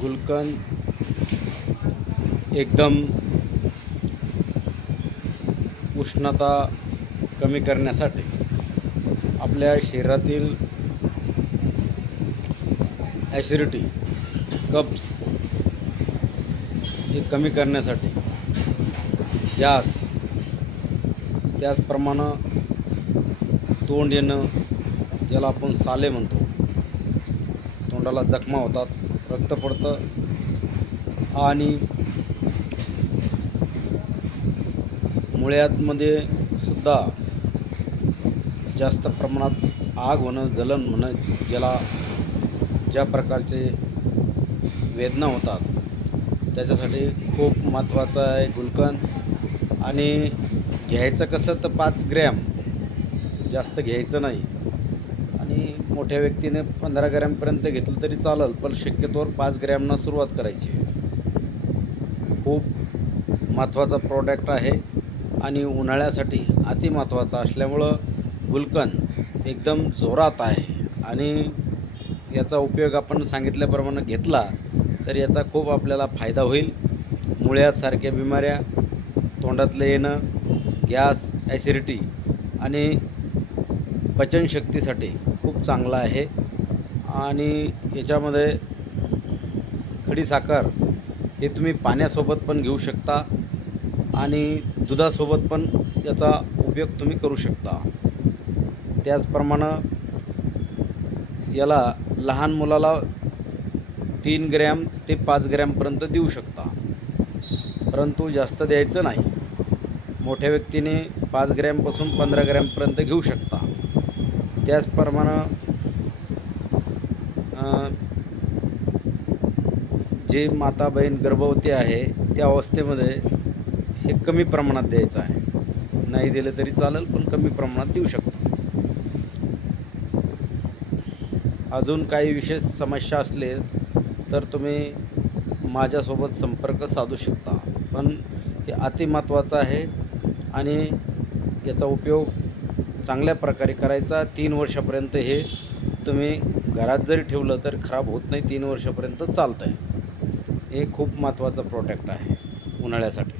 गुलकंद एकदम उष्णता कमी करण्यासाठी, आपल्या शरीरातील ॲसिडिटी, कब्ज हे कमी करण्यासाठी, गॅस, त्याचप्रमाणे तोंड येणं, ज्याला आपण साले म्हणतो, तोंडाला जखमा होतात, रक्त पडतं आणि मुळ्यामध्ये सुद्धा जास्त प्रमाणात आग होणं, जलन होणं, ज्या प्रकारचे वेदना होतात, त्याच्यासाठी खूप महत्त्वाचं आहे गुलकंद. आणि घ्यायचं कसं तर 5 ग्रॅम, जास्त घ्यायचं नाही. आणि मोठ्या व्यक्तीने 15 ग्रॅमपर्यंत घेतलं तरी चालेल, पण शक्यतोवर 5 ग्रॅमनं सुरुवात करायची. खूप महत्त्वाचा प्रॉडक्ट आहे आणि उन्हाळ्यासाठी अति महत्त्वाचा असल्यामुळं गुलकंद एकदम जोरात आहे. आणि याचा उपयोग आपण सांगितल्याप्रमाणे घेतला तर याचा खूप आपल्याला फायदा होईल. मुळ्यासारख्या बिमाऱ्या, तोंडातलं येणं, गॅस, ॲसिडिटी आणि पचनशक्तीसाठी खूप चांगला आहे. आणि याच्यामध्ये खडीसाखर हे तुम्ही पाण्यासोबत पण घेऊ शकता आणि दुधासोबत पण याचा उपयोग तुम्ही करू शकता. त्याचप्रमाणे याला लहान मुलाला 3 ग्रॅम ते 5 ग्रॅमपर्यंत देऊ शकता, परंतु जास्त द्यायचं नाही. मोठ्या व्यक्तीने 5 ग्रॅमपासून 15 ग्रॅमपर्यंत घेऊ शकता. त्याचप्रमाणे जे माता बहीण गर्भवती आहे त्या अवस्थेमध्ये हे कमी प्रमाणात द्यायचं आहे. नाही दिलं तरी चालेल, पण कमी प्रमाणात देऊ शकता. अजून काही विशेष समस्या असले तर तुम्ही माझ्यासोबत संपर्क साधू शकता. पण हे अति महत्त्वाचं आहे आणि याचा उपयोग चांगल्या प्रकारे करायचा. 3 वर्षापर्यंत हे तुम्ही घरात जरी ठेवलं तर खराब होत नाही, 3 वर्षापर्यंत चालतं आहे. हे खूप महत्त्वाचं प्रॉडक्ट आहे उन्हाळ्यासाठी.